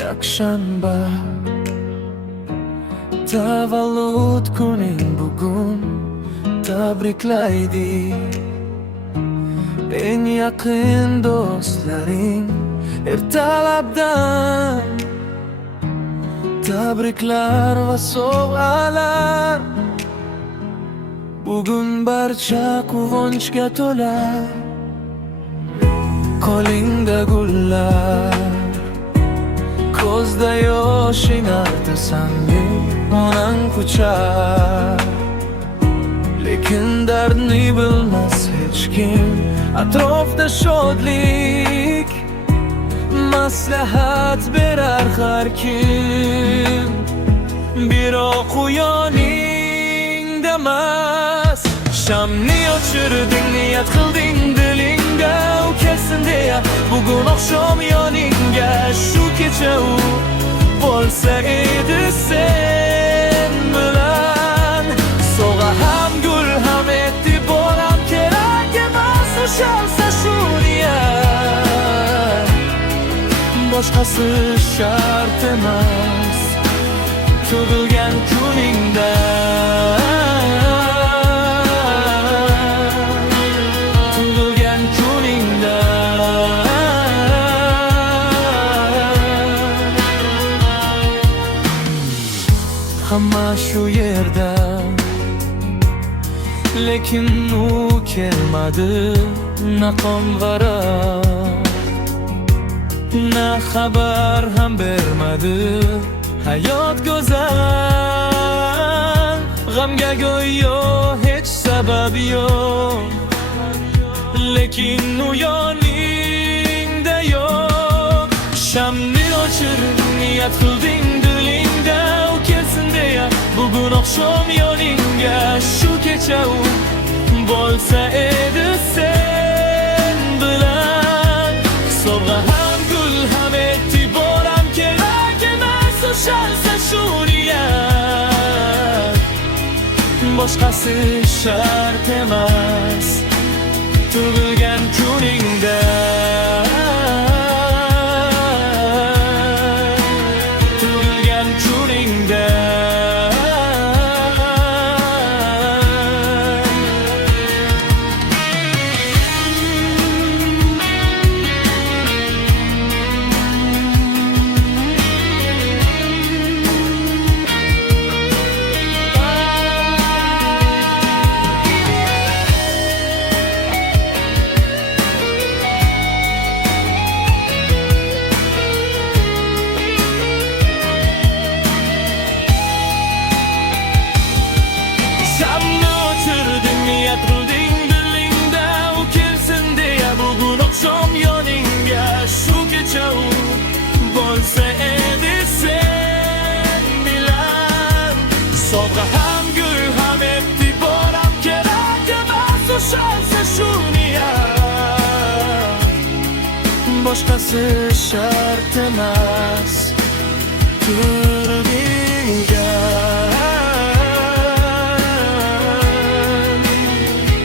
yakshanba, tavallud kuning bugun tabriklaydik. Eng yaqin do'stlaring ertalabdan tabriklar va sovg'alar. Bugun barcha quvonchga to'la, qo'lingda gullar, ko'zda yoshing artasan, onang quchar. Lekin dardni bilmas hech kim, atrofda shodlik maslahat berar har kim. Biroq u yoningda emas, shamni o'chirding, niyat qilding dilingda u kelsin deya. Bugun oqshom yoningga shu kecha u bo'lsa edi sen bilan. Sovg'a ham gul ham e'tibor ham kerak emas, ushalsa shu niyat, boshqasi shart emas. Tug'ilgan kuningda, tug'ilgan kuningda hamma shu yerda, lekin u kelmadi. Na qo'ng'ira, na xabar ham bermadi. Hayot go'zal, g'amga go'yo hech sabab yo'q. Lekin u yoningda yo'q. Shamni o'chirib niyat qilding dilingda u kelsin deya. Bugun oqshom yoningga shu kecha u bo'lsa edi sen bilan. Sovg'a ham gul ham e'tibor ham kerak emas, ushalsa shu niyat, boshqasi shart emas. Tug'ilgan kuningda, tug'ilgan kuningda qilding dilingda u kelsin deya. Bugun oqshom yoningga shu kecha u bo'lsa edi sen bilan. Sovg'a ham gul ham e'tibor ham kerak emas, ushalsa shu niyat, boshqasi shart emas. Turgingga,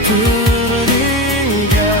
kuningda